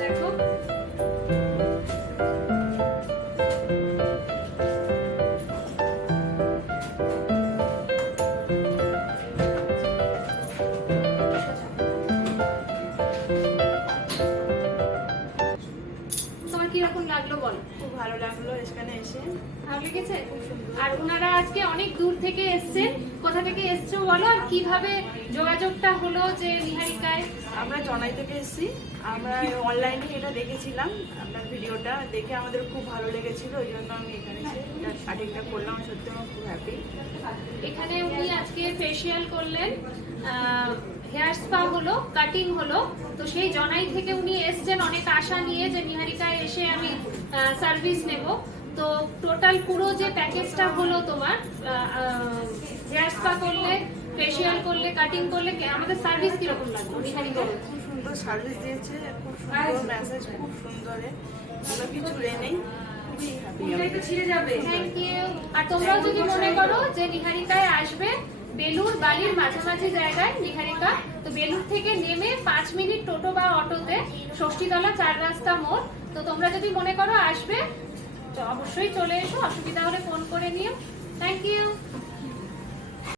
দেখো তোমার কিরকম লাগলো বলো? খুব ভালো লাগলো এখানে এসে। ভালো লেগেছে? আর ওনারা আজকে অনেক দূর থেকে এসেছেন। কোথা থেকে এসছো বলো, আর কিভাবে যোগাযোগটা হলো যে নিহারিকায়? আমরা জনাই থেকে এসেছি। আমরা অনলাইনে এটা দেখেছিলাম, আপনার ভিডিওটা দেখে আমাদের খুব ভালো লেগেছিল, ওই জন্য আমি এখানে এসে কাটিংটা করলাম। সত্যি আমার খুব হ্যাপি। এখানে উনি আজকে ফেসিয়াল করলেন, হেয়ার স্পা হলো, কাটিং হলো। তো সেই জনাই থেকে উনি এসছেন অনেক আশা নিয়ে যে নিহারিকায় এসে আমি সার্ভিস নেব। তো টোটাল পুরো যে প্যাকেজটা হলো তোমার, হেয়ার স্পা করলে, ফেসিয়াল করলে, কাটিং করলে, আমাদের সার্ভিস কিরকম লাগলো নিহারিকা? খুব সুন্দর সার্ভিস দিয়েছে, খুব সুন্দর মেসেজ, খুব সুন্দর, কোনো কিছু নেই। Thank you. আর তোমরাও যদি মনে করো যে নিহারিকায় আসবে, বেলুর বালির মাঝামাঝি জায়গায় নিহারিকা, তো বেলুর থেকে নেমে 5 মিনিট টোটো বা অটোতে ষষ্ঠীতলা 4 রাস্তা মোড়। তো তোমরা যদি মনে করো আসবে, তো অবশ্যই চলে এসো, অসুবিধা হলে ফোন করে নিও। Thank you.